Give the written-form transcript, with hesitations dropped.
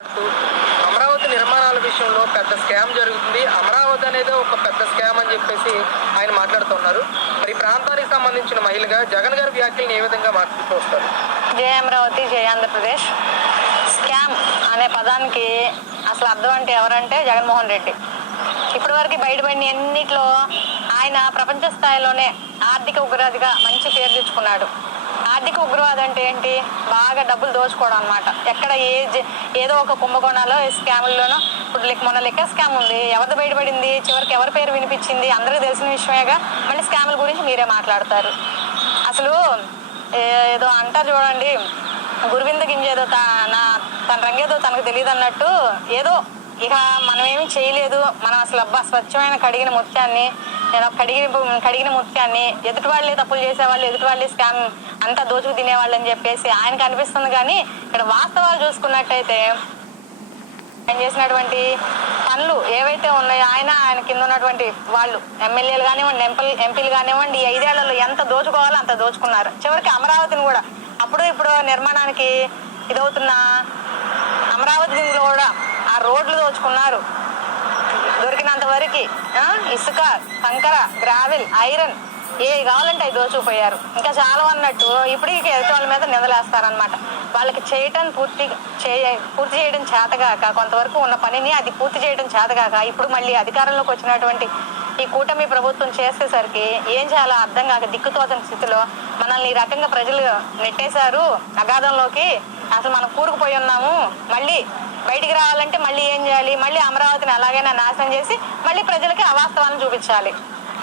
అమరావతి నిర్మాణాల విషయంలో పెద్ద స్కామ్ జరుగుతుంది. అమరావతి అనేది ఒక పెద్ద స్కామ్ అని చెప్పేసి ఆయన మాట్లాడుతున్నారు. మరి ప్రాంతానికి సంబంధించిన మహిళగా జగన్ గారి వ్యాఖ్యలను ఏ విధంగా చూస్తారు? జై అమరావతి, జై ఆంధ్రప్రదేశ్. స్కామ్ అనే పదానికి అసలు అర్థం అంటే ఎవరంటే జగన్మోహన్ రెడ్డి. ఇప్పటి వరకు బయటపడిన ఎన్నిట్లో ఆయన ప్రపంచ స్థాయిలోనే ఆర్థిక ఉగ్రవాదిగా మంచి పేరు తెచ్చుకున్నాడు. ఆర్థిక ఉగ్రవాదం అంటే ఏంటి? బాగా డబ్బులు దోచుకోవడం అనమాట. ఎక్కడ ఏదో ఒక కుంభకోణాలు స్కాముల్లోనో ఇప్పుడు మొన్న లెక్క స్కామ్ ఉంది. ఎవరిది బయటపడింది? చివరికి ఎవరి పేరు వినిపించింది? అందరికీ తెలిసిన విషయమేగా. మళ్ళీ స్కాముల గురించి మీరే మాట్లాడతారు. అసలు ఏదో అంటారు చూడండి, గురువింద గింజేదో తన రంగేదో తనకు తెలియదు అన్నట్టు. ఏదో ఇక మనం ఏమి చేయలేదు, మనం అసలు స్వచ్ఛమైన కడిగిన ముత్యాన్ని, నేను కడిగిన ముత్యాన్ని, ఎదుటి వాళ్ళే తప్పులు చేసేవాళ్ళు, ఎదుటి వాళ్ళే స్కామ్ అంతా దోచుకు తినేవాళ్ళు అని చెప్పేసి ఆయనకు అనిపిస్తుంది. కానీ ఇక్కడ వాస్తవాలు చూసుకున్నట్టయితే ఆయన చేసినటువంటి పనులు ఏవైతే ఉన్నాయో ఆయన కింద ఉన్నటువంటి వాళ్ళు ఎమ్మెల్యేలు కానివ్వండి, ఎంపీలు కానివ్వండి, 5 ఏళ్లలో ఎంత దోచుకోవాలో అంత దోచుకున్నారు. చివరికి అమరావతిని కూడా అప్పుడు ఇప్పుడు నిర్మాణానికి ఇదవుతున్న అమరావతిలో కూడా ఆ రోడ్లు దోచుకున్నారు. దొరికినంత వరకు ఇసుక, కంకర, గ్రావెల్, ఐరన్ ఏ కావాలంటే అవి దోచుకుపోయారు. ఇంకా చాలా అన్నట్టు ఇప్పుడు ఎదుటి వాళ్ళ మీద నిందలేస్తారనమాట. వాళ్ళకి పూర్తి చేయడం చేతగాక, కొంతవరకు ఉన్న పనిని అది పూర్తి చేయడం చేతగాక ఇప్పుడు మళ్ళీ అధికారంలోకి వచ్చినటువంటి ఈ కూటమి ప్రభుత్వం చేసేసరికి ఏం చేయాలో అర్థం కాక దిక్కుతోచని స్థితిలో మనల్ని ఈ రకంగా ప్రజలు నెట్టేశారు అగాధంలోకి. అసలు మనం కూరుకుపోయి ఉన్నాము. మళ్ళీ బయటికి రావాలంటే మళ్ళీ ఏం చేయాలి? మళ్ళీ అమరావతిని అలాగైనా నాశనం చేసి మళ్ళీ ప్రజలకి అవాస్తవాలను చూపించాలి.